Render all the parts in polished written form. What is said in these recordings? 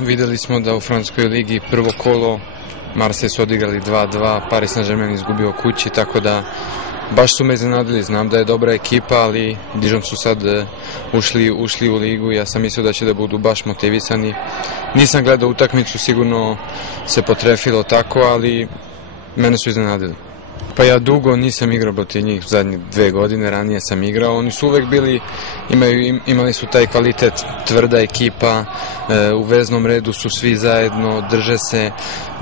Videli smo da u Francuskoj ligi prvo kolo Marseille su odigrali 2-2, Paris Saint-Germain izgubio kući, tako da baš su me iznenadili. Znam da je dobra ekipa, ali Dijon su sad ušli u ligu i ja sam mislio da će da budu baš motivisani. Nisam gledao utakmicu, sigurno se potrefilo tako, ali mene su iznenadili. Pa ja dugo nisam igrao protiv njih, zadnjih 2 godine, ranije sam igrao. Oni su uvek bili, imali su taj kvalitet, tvrda ekipa, u veznom redu su svi zajedno, drže se,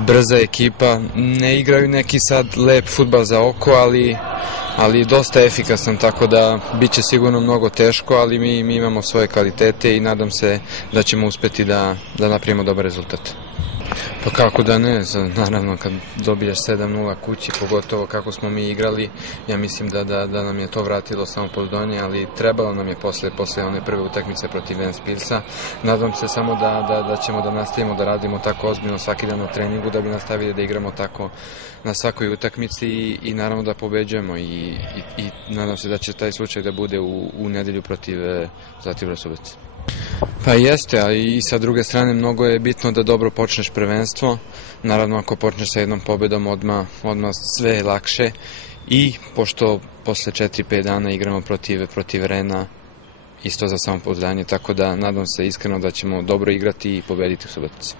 brza ekipa. Ne igraju neki sad lep fudbal za oko, ali dosta efikasan, tako da bit će sigurno mnogo teško, ali mi imamo svoje kvalitete i nadam se da ćemo uspeti da napravimo dobar rezultat. Pa kako da ne, naravno kad dobiješ 7-0 kući, pogotovo kako smo mi igrali, ja mislim da nam je to vratilo samopouzdanje, ali trebalo nam je posle one prve utakmice protiv Ventspilsa. Nadam se samo da ćemo da nastavimo da radimo tako ozbiljno svaki dan na treningu, da bi nastavili da igramo tako na svakoj utakmici i naravno da pobeđujemo i nadam se da će taj slučaj da bude u nedelju protiv Zlatibora Subotice. Pa jeste, a i sa druge strane mnogo je bitno da dobro počneš prvenstvo. Naravno ako počneš sa jednom pobedom odmah sve je lakše i pošto posle 4-5 dana igramo protiv Rena, isto za samopouzdanje, tako da nadam se iskreno da ćemo dobro igrati i pobediti u Subotici.